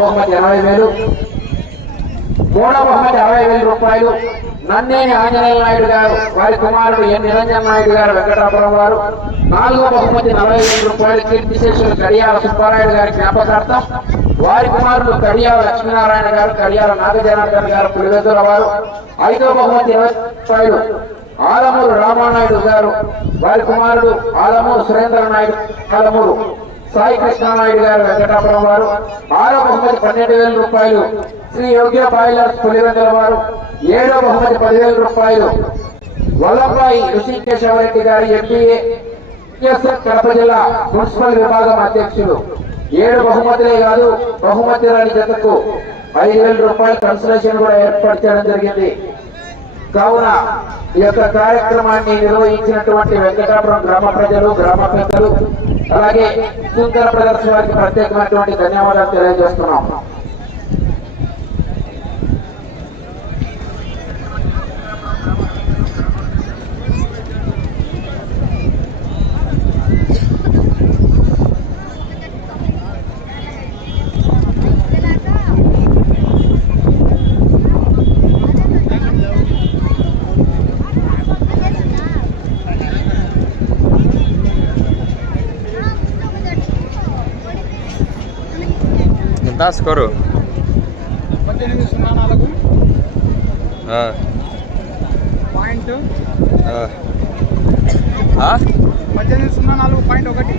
బహుమతి ఎనభై వేలు. మూడో బహుమతి అరవై వేల రూపాయలు. నన్నేని ఆంజనేయ నాయుడు గారు వారి కుమారుడు ఎన్ నిరంజన్ నాయుడు గారు వెంకటాపురం వారు. నాలుగో బహుమతి నలభై వేల రూపాయలు. కీర్తిశేషులు కడియాల సుబ్బారాయుడు గారి జ్ఞాపకార్థం. వారి కుమారుడు కడియాల లక్ష్మీనారాయణ గారు కడియాల నాగజనార్దన్ గారు పులివెదుల వారు. ఐదో బహుమతి ఇరవై రూపాయలు. ఆలమూరు రామానాయుడు గారు వారి కుమారుడు ఆలమూరు సురేంద్ర నాయుడు ఆలమూరు. సాయి కృష్ణానాయుడు గారు వెంకటాపురం వారు ఆరో బహుమతి పన్నెండు వేల రూపాయలు శ్రీ యోగ్య బాయిలర్స్ పులివెందుల వారు ఏడో బహుమతి పదివేల రూపాయలు వల్లభాయి ఋషికేశవరెడ్డి గారి ఎంపీఏ కడప జిల్లా మున్సిపల్ విభాగం అధ్యక్షులు. ఏడు బహుమతులే కాదు బహుమతి రాని జతకు ఐదు వేల రూపాయల కన్సలేషన్ కూడా ఏర్పాటు చేయడం జరిగింది. కావున ఈ యొక్క కార్యక్రమాన్ని నిర్వహించినటువంటి వెంకటాపురం గ్రామ ప్రజలు గ్రామ పెద్దలు అలాగే సుందర ప్రదర్శన వారికి ప్రత్యేకమైనటువంటి ధన్యవాదాలు తెలియజేస్తున్నాం. స్కోరు పద్దెనిమిది సున్నా నాలుగు పాయింట్? పద్దెనిమిది సున్నా నాలుగు పాయింట్ ఒకటి.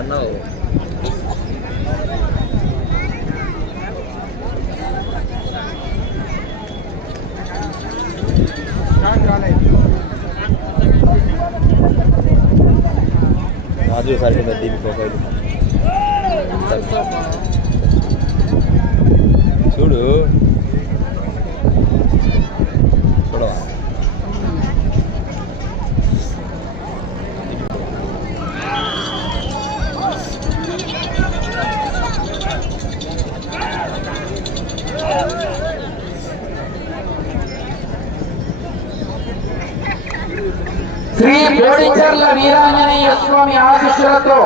cara, não. Aduh, saya sudah tiba-tiba Shri బోడిచర్ల Veeranjaneya Swamy ఆశిష్యులతో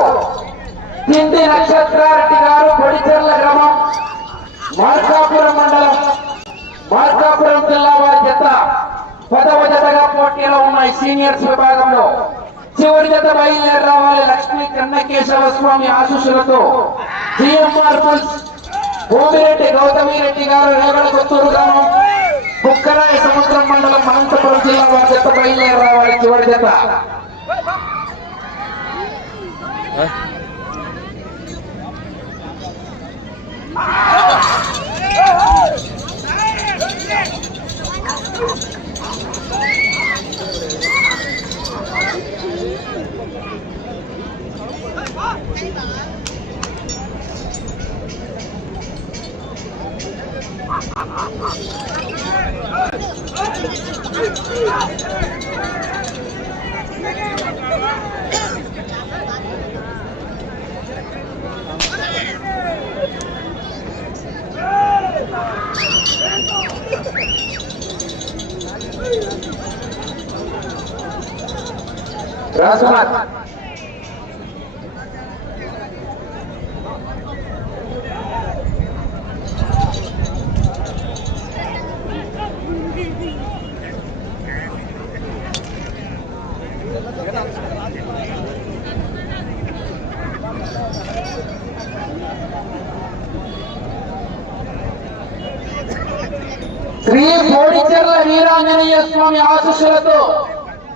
తిండి నక్షత్రారెడ్డి గారు బొడిచర్ల గ్రామం మార్కాపురం మండలం మార్కాపురం జిల్లా వారి జత పదవ జతగా పోటీలో ఉన్నాయి సీనియర్స్ విభాగంలో చివరి జత బయలుదేరి రావాలి లక్ష్మీ కన్నకేశవ స్వామి ఆశిష్యులతో జిఎంఆర్ పుల్స్ భూమిరెడ్డి గౌతమి రెడ్డి గారు రేగడ కొత్తూరు గ్రామం. బుక్కరాయ సముద్రం మండలం అనంతపురం జిల్లా వారి జత బయలుదేరి రావాలి చివరి జత ఆ? శ్రీ బోడిచెర్ల వీరాంజనేయ స్వామి ఆశీస్సులతో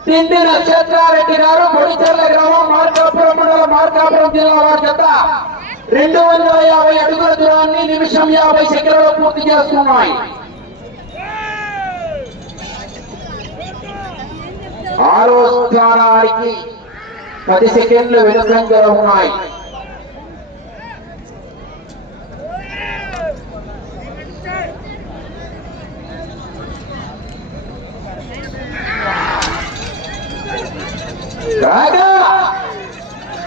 తిండి నక్షత్రారెడ్డి గారు బొడిచెర్ల గ్రామం మార్కాపురం మండలం మార్కాపురం జిల్లా వారి జత రెండు వందల యాభై అడుగుల దూరాన్ని నిమిషం యాభై సెకండ్లలో పూర్తి చేస్తున్నాయి. ఆరో స్థానానికి పది సెకండ్లు వెనుకంగా ఉన్నాయి.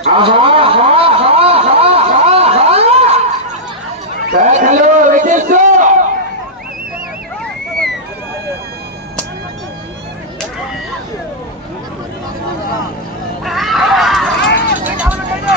ఆహా!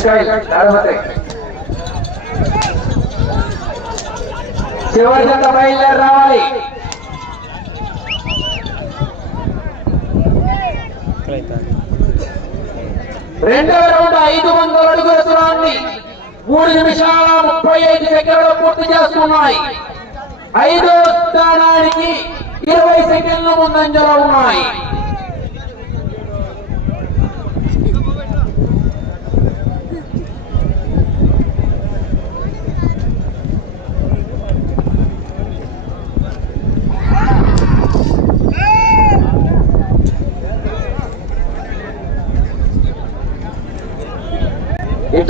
చివరి జత బయలుదేరి రావాలి. రెండవ రౌండ్ ఐదు వందల అడుగుల దూరాన్ని మూడు నిమిషాల ముప్పై ఐదు సెకండ్లు పూర్తి చేస్తున్నాయి. ఐదో స్థానానికి ఇరవై సెకండ్ల ముందంజలో ఉన్నాయి.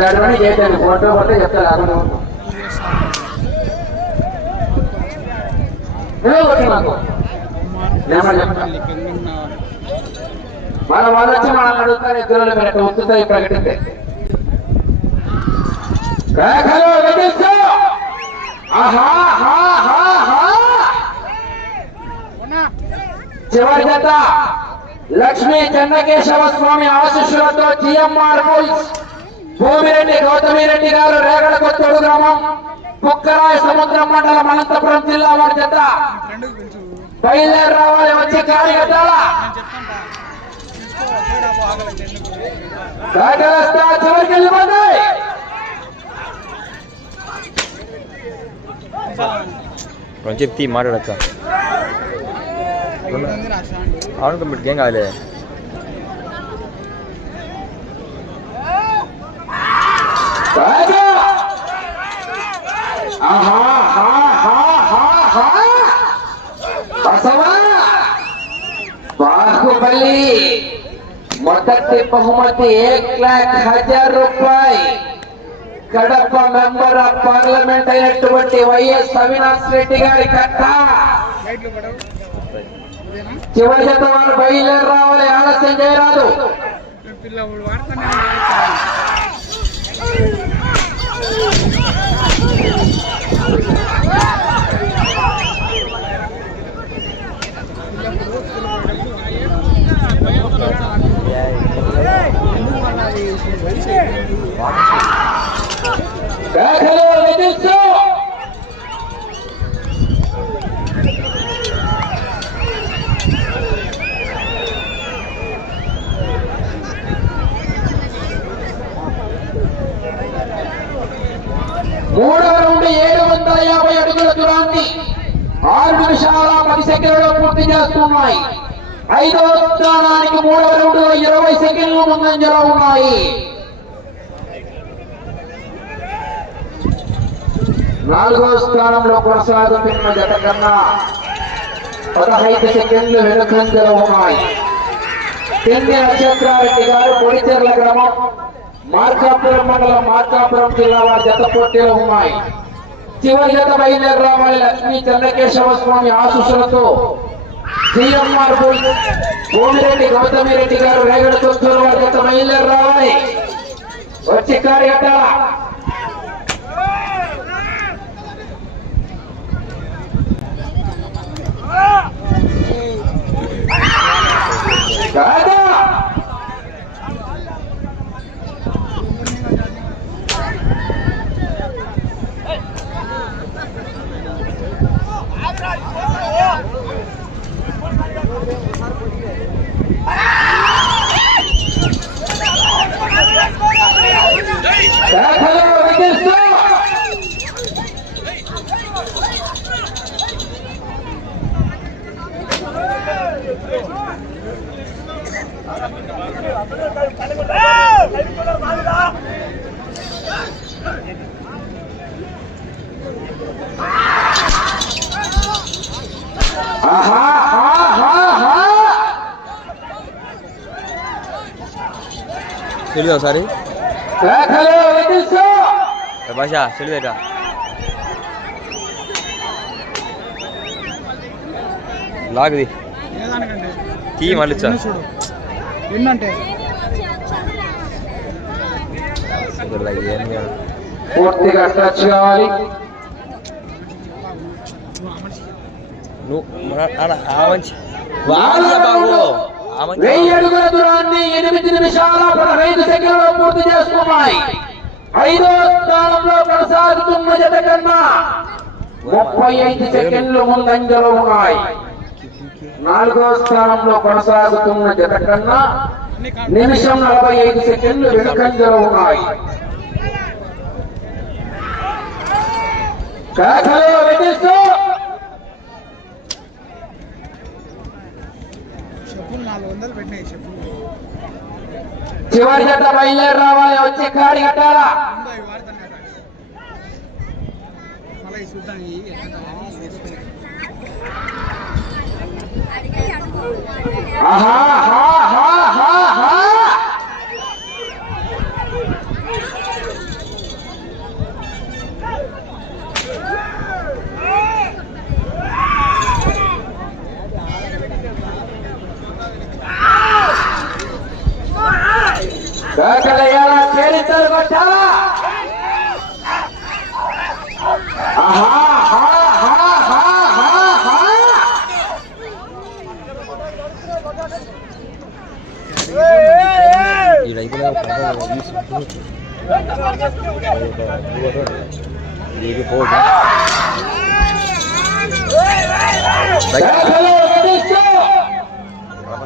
ఇట్లాంటివన్నీ చేయండి ఫోటో కొట్టే చెప్తా లేకుండా మన వాళ్ళు వచ్చి మనం అడుగుతారు ఇద్దరు మీరు ఉంచుతాయి ప్రకటిస్తే రేఖలో వెలిగిస్తూ, ఆహా హా హా హా. చివరి జత. లక్ష్మీ చెన్నకేశవ స్వామి ఆశిష్యులతో జిఎంఆర్ బుల్స్ భూమిరెడ్డి గౌతమిరెడ్డి గారు రేగడ కొత్తూరు గ్రామం. కుక్కరాయ సముద్రం మండలం అనంతపురం జిల్లా వారి జత ఫ్రెండ్కి పిలుచు బయలుదేరి రావాలి వచ్చి కాలి కట్టాలా? నేను చెప్తాను తీసుకో తేడా ఆగలేదు ఎందుకు కాకరస్తా చివరికి వెళ్ళిపోతాయి కొంచెం చెప్తే మాట్లాడచ్చా? ఉంది నా స్టాండ్ అవును కంప్లీట్ ఏం కావాలి కాగా. ఆహా హా హా హా హా బసవా బాహుబలి మొదటి బహుమతి ఏక్ లాక్ హజార్ రూపాయి కడప మెంబర్ ఆఫ్ పార్లమెంట్ అయినటువంటి వైఎస్ అవినాష్ రెడ్డి గారి కట్ట లైట్లు పడవు ఇదేనా చివరి జత వారు బయలుదేరి రావాలి ఆలస్యం చేయరాదు Back hello, Edison! మూడవ రౌండ్ ఏడు వందల యాభై అడుగుల దూరాన్ని ఆరు నిమిషాల పది సెకండ్లలో పూర్తి చేస్తున్నాయి. ఐదవ స్థానానికి మూడవ రౌండ్ ఇరవై సెకండ్లు ముందంజలో ఉన్నాయి. నాలుగవ స్థానంలో కొనసాగుతున్న జత కన్నా పదహైదు సెకండ్లు వెనుకంజలో ఉన్నాయి. కింది నక్షత్రారెడ్డి గారు పొడిచెర్ల గ్రామం. మార్కాపురం మండలం మార్కాపురం జిల్లా వారి జత పోటీలో ఉన్నాయి. చివరి జత బయలుదేరి రావాలి లక్ష్మీ చంద్రకేశవ స్వామి ఆశీస్సులతో. సిఎంఆర్ భూమిరెడ్డి గౌతమి రెడ్డి గారు రేగడ తొత్తూరు వారి జత బయలుదేరి రావాలి వచ్చి కార్యకర్తల. కాదా? ఒకసారి భాష తెలుగుదేట లాగుది తీ మళ్ళీ ఇచ్చా. ఎన్ని చూడు. ఎన్నంటే ఏం చేయాలి? పూర్తిగా టచ్ కావాలి. నువ్వు మంచి బాబు. వెయ్యి అడుగుల దూరాన్ని ఎనిమిది నిమిషాల పదహైదు సెకండ్లో పూర్తి చేసుకున్నాయి ఐదో స్థానంలో కొనసాగుతున్న జత కన్నా ముప్పై ఐదు సెకండ్లు ముందంజలో ఉన్నాయి. నాలుగో స్థానంలో కొనసాగుతున్న జత కన్నా నిమిషం నలభై ఐదు సెకండ్లు వెనుకంజలో ఉన్నాయి. కేకలు వినిపిస్తూ చెప్పులు నాలుగు వందలు పెట్టినాయి చెప్పులు చివరి జత బయలుదేరి రావాలి వచ్చి కాడి కట్టాలా ఉందో ఇవి వాడుతున్నాయి మళ్ళీ చూద్దాం ఇవి ఎట్లా వేసుకుని ఆహా హా హా హా హా. కేకలయ్యాలా హా హా ఈ రైతుల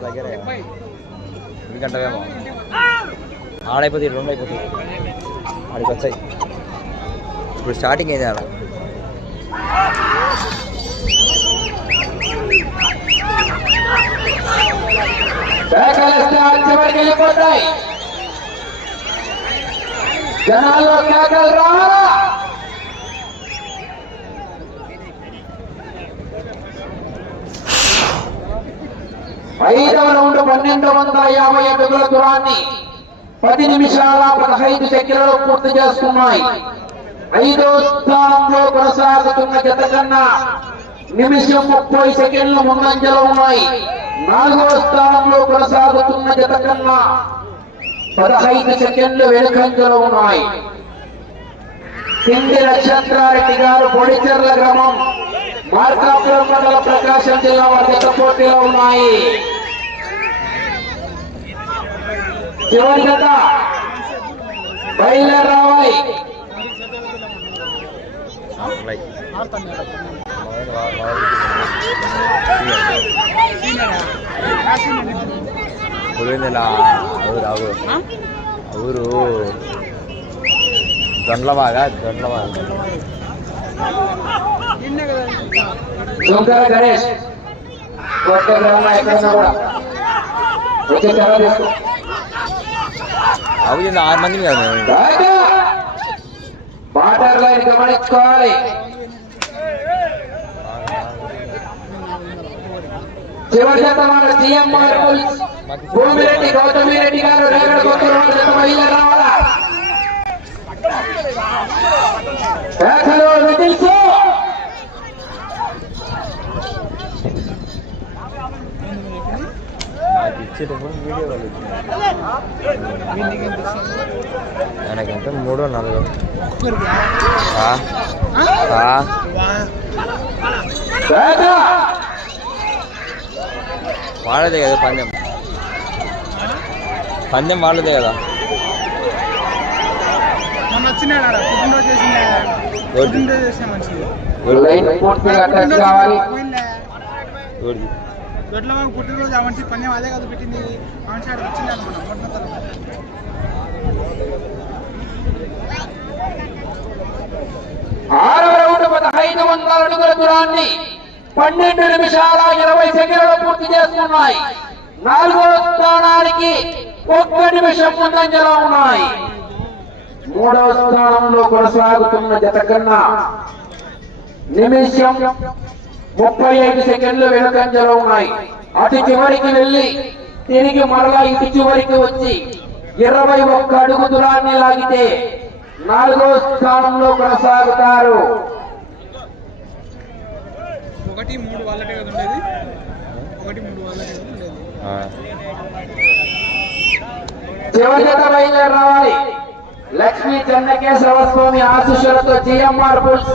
దగ్గర. ఎందుకంటావేమో ఆడైపోతుంది రెండు అయిపోతుంది ఆడికి వచ్చాయి. ఇప్పుడు స్టార్టింగ్ అయింది ఆడ? జనాల్లో కేకలు రావాలా? ఐదవ రౌండ్ పన్నెండు వందల యాభై అడుగుల దూరాన్ని. పది నిమిషాల పదహైదు సెకండ్లలో పూర్తి చేసుకున్నాయి. ఐదో స్థానంలో కొనసాగుతున్న జత కన్నా నిమిషం ముప్పై సెకండ్లు ముందంజలో ఉన్నాయి. నాలుగో స్థానంలో కొనసాగుతున్న జత కన్నా పదహైదు సెకండ్లు వెనుకంజలో ఉన్నాయి. కింది నక్షత్రారెడ్డి గారు పొడిచెర్ల గ్రామం మార్కాపురం మండల ప్రకాశం జిల్లా వారి జత పోటీలో ఉన్నాయి. చివరి జత బయలుదేరి రావాలి. పులివెందుల ఊరు ఆ ఊరు కదా శంకర గణేష్ కొత్త గ్రామం వచ్చే అవి కింద ఆరు మందిని కదా బాటర్ లైన్ గమనించుకోవాలి. చివరి జత సీఎం భూమిరెడ్డి గౌతమి రెడ్డి గారు రేగడ కొత్తూరు జత బయలుదేరి రావాలా? ఇచ్చేటప్పుడు వీడియో వాళ్ళు ఆయనకంటే మూడో నాలుగో. ఒక్కరికి ఆ? ఆ? కేక. వాళ్ళదే కదా పందెం. పందెం వాళ్ళదే కదా. లైన్ పూర్తిగా టచ్ కావాలి. దొడ్ల బాబు పుట్టినరోజు ఆ పని అదే కాదు పెట్టింది. ఆ ఆడ వచ్చింది అనుకున్నా మొట్టమొదటి ఆరవ రౌండ్ పదహైదు వందల అడుగుల దూరాన్ని పన్నెండు నిమిషాల ఇరవై సెకండ్లు పూర్తి చేసుకున్నాయి. నాలుగో స్థానానికి ఒక్క నిమిషం ముందంజలో ఉన్నాయి. మూడవ స్థానంలో కొనసాగుతున్న జత కన్నా నిమిషం ముప్పై ఐదు సెకండ్లు వెనుకంజలో ఉన్నాయి. అటు చివరికి వెళ్ళి తిరిగి మరలా ఇటు చివరికి వచ్చి ఇరవై ఒక్క అడుగు దూరాన్ని లాగితే నాలుగో స్థానంలో కొనసాగుతారు. ఒకటి మూడు వాళ్ళకే కదా ఉండేది? ఒకటి మూడు వాళ్ళకే ఉండేది? ఆ. చివరి జత బయలుదేరి రావాలి. లక్ష్మీ చెన్నకేశవ స్వామి ఆశీస్సులతో జిఎంఆర్ బుల్స్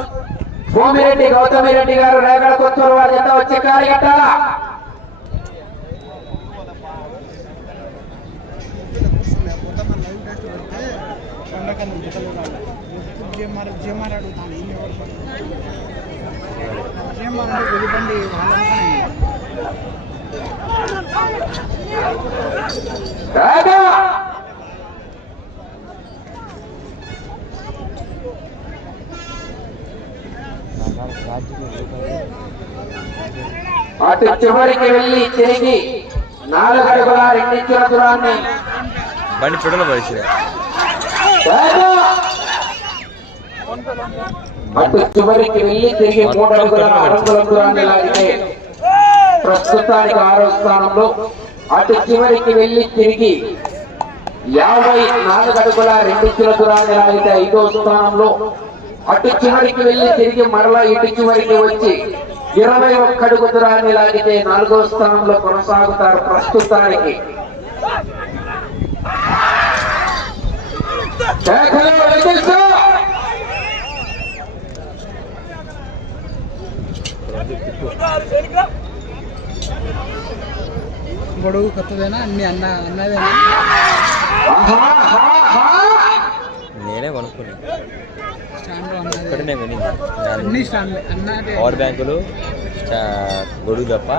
భూమిరెడ్డి గౌతమిరెడ్డి గారు రేగడ కొత్తూరు వారి జత వచ్చే కారిగట్టాలా లేకపోతే మన లైవ్ టెస్ట్ పెడితే కొండకన్నా జతలు రావాలి జిఎంఆర్ జిఎంఆర్ అడుగుతాను ఏం ఎవరు జిఎంఆర్ అంటే వెలుబండి వాళ్ళంతా రేగా! అటు చివరికి వెళ్ళి తిరిగి నాలుగు అడుగుల రెండించుల దూరాన్ని. బండి చూడలే! అటు చివరికి వెళ్ళి తిరిగి మూడు అడుగుల అడుగుల దూరాన్ని లాగితే ప్రస్తుతానికి ఆరో స్థానంలో అటు చివరికి వెళ్ళి తిరిగి యాభై నాలుగు అడుగుల రెండించుల దూరాన్ని లాగితే ఐదో స్థానంలో అటు చివరికి వెళ్ళి తిరిగి మరలా ఇటు చివరికి వచ్చి ఇరవై ఒక్క అడుగు దూరాన్ని లాగితే నాలుగో స్థానంలో కొనసాగుతారు ప్రస్తుతానికి. గొడుగు కొత్తదేనా? అన్ని అన్న అన్నదేనా. నేనే కొనుక్కున్నా. స్టాండ్ అన్నదే పవర్ బ్యాంకులు గొడుగు తప్ప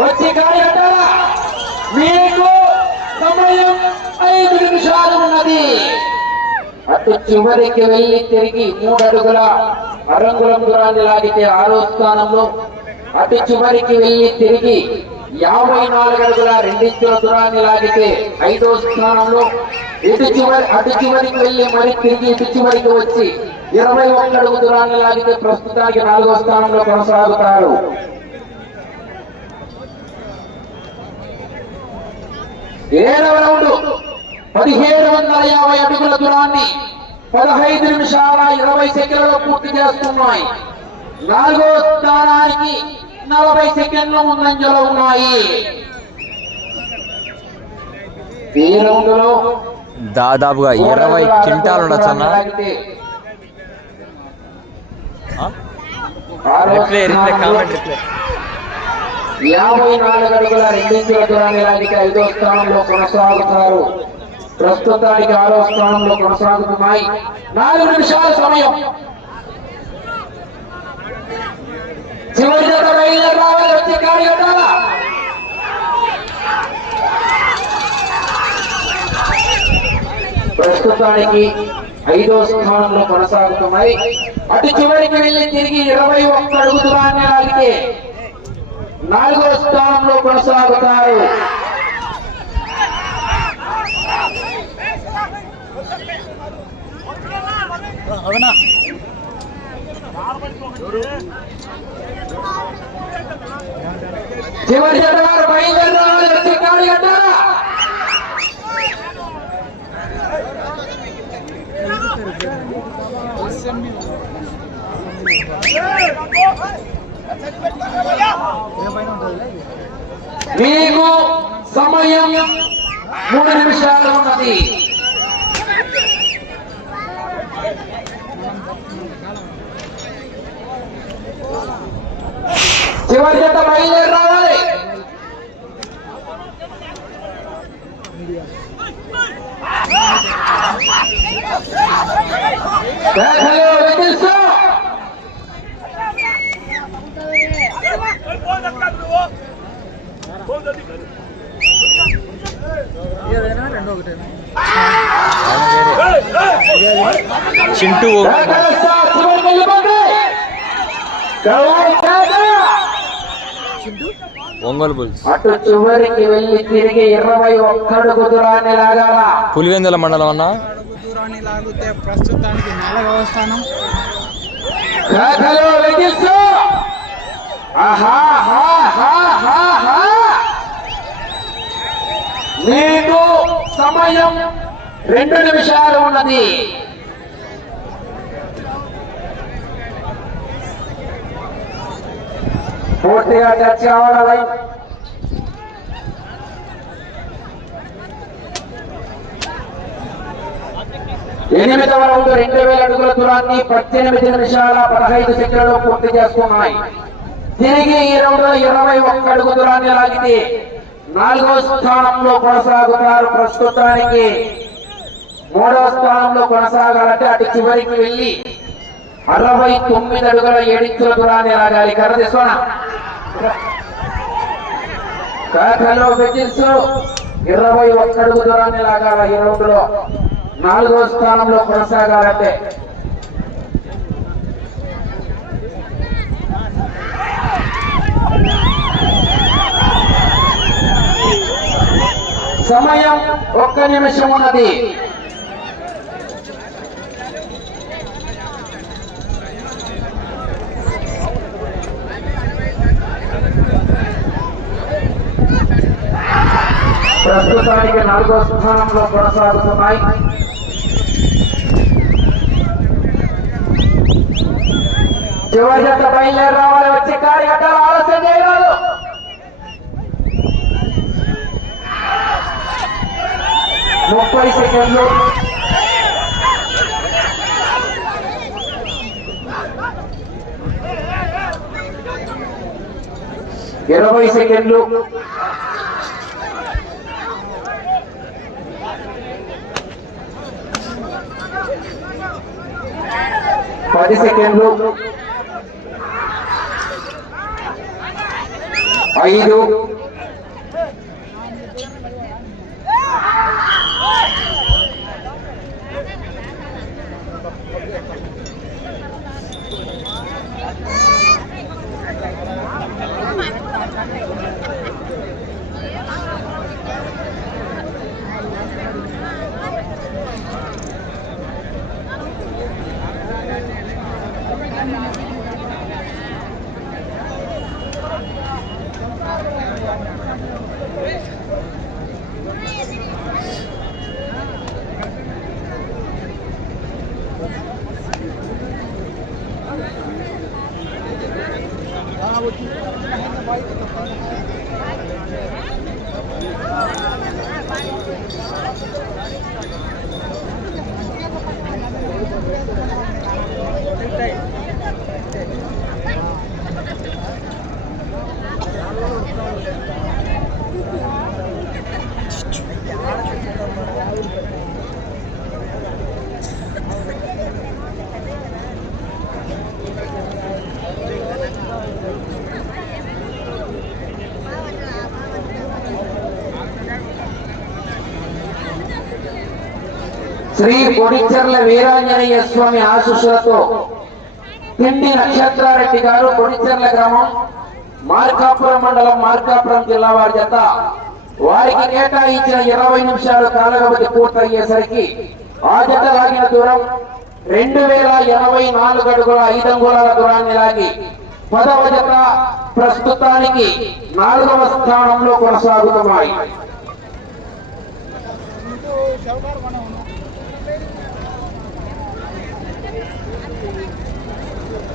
వచ్చి మీకు సమయం ఐదు నిమిషాలు ఉన్నది. అటు చివరికి వెళ్ళి తిరిగి మూడు అడుగుల అరంగులం దూరాన్ని లాగితే ఆరో స్థానంలో అతి చివరికి వెళ్ళి తిరిగి యాభై నాలుగు అడుగుల రెండించుల దూరాన్ని లాగితే ఐదో స్థానంలో ఇటు చివరి అటు చివరికి వెళ్ళి మరి తిరిగి ఇటు చివరికి వచ్చి ఇరవై ఒక్క అడుగు దూరాన్ని లాగితే ప్రస్తుతానికి నాలుగో స్థానంలో కొనసాగుతారు ఏడవ రౌండ్ పదిహేడు వందల యాభై అడుగుల దూరాన్ని పదహైదు నిమిషాల ఇరవై సెకండ్లలో పూర్తి చేస్తున్నాయి. నాలుగో స్థానానికి నలభై సెకండ్లు ముందంజలో ఉన్నాయి. ఈ రౌండ్లో దాదాపుగా ఇరవై క్వింటాలు ఉండొచ్చు అన్న. రిప్లై రిప్లై కామెంట్ రిప్లై యాభై నాలుగు అడుగుల రెండించుల దూరాన్ని లాగితే ఐదో స్థానంలో కొనసాగుతారు. ప్రస్తుతానికి ఆరో స్థానంలో కొనసాగుతున్నాయి. నాలుగు నిమిషాల సమయం. చివరి జత బయలుదేరి రావాలి వచ్చి కాడి కట్టాలా ప్రస్తుతానికి ఐదో స్థానంలో కొనసాగుతున్నాయి. అటు చివరికి వెళ్ళి తిరిగి ఇరవై ఒక్క అడుగు దూరాన్ని లాగితే నాలుగో స్థానంలో కొనసాగుతారు. అవునా? చివరి జత వారు వచ్చి కాడి మీకు సమయం మూడు నిమిషాలు ఉన్నది. చివరి జత బయలుదేరి రావాలి? రెండో ఒకటేనా చింటూ ఒంగోలు బుల్స్. అటు చివరికి వెళ్ళి తిరిగి ఇరవై ఒక్కడుగు దూరాన్ని లాగాల పులివెందుల మండలం అన్న? దూరాన్ని లాగితే ప్రస్తుతానికి నాలుగవ స్థానం నీకు సమయం రెండు నిమిషాలు ఉన్నది. పూర్తిగా టచ్ కావాలి. ఎనిమిదవ రౌండ్ రెండు వేల అడుగుల దూరాన్ని పద్దెనిమిది నిమిషాల పదహైదు సెకండ్లు పూర్తి చేసుకున్నాయి. తిరిగి ఈ రౌండ్లో ఇరవై ఒక్క అడుగు దూరాన్ని లాగితే నాలుగో స్థానంలో కొనసాగుతారు ప్రస్తుతానికి. మూడవ స్థానంలో కొనసాగాలంటే అటు చివరికి వెళ్ళి అరవై తొమ్మిది అడుగుల ఏడించుల దూరాన్ని లాగాలి కర్ర తీసుకోనా? కాకలో బెజిల్స్ ఇరవై ఒక్క అడుగు దూరాన్ని లాగాల. ఈ రౌండ్లో నాలుగో స్థానంలో కొనసాగాలంటే. సమయం ఒక్క నిమిషం ఉన్నది. ప్రస్తుతానికి నాలుగో స్థానంలో కొనసాగుతున్నాయి చివరి జత బయలుదేరి రావాలి వచ్చి కార్యకర్తలు ఆలస్యం చేయరాదు ముప్పై సెకండ్లు ఇరవై సెకండ్లు से सेकेंड लोग आई जो సెకండ్లు ఐదు శ్రీ పొడిచెర్ల వీరాంజనేయ స్వామి ఆశీస్సులతో పిండి నక్షత్రారెడ్డి గారు పొడిచెర్ల గ్రామం మార్కాపురం మండలం మార్కాపురం జిల్లా వారి జత. వారికి కేటాయించిన ఇరవై నిమిషాలు కాల పూర్తయ్యేసరికి ఆ జత లాగిన దూరం రెండు వేల ఎనభై నాలుగు అడుగుల ఐదు అంగుళాల దూరాన్ని లాగి పదవ జత ప్రస్తుతానికి నాలుగవ స్థానంలో కొనసాగుతున్నాయి.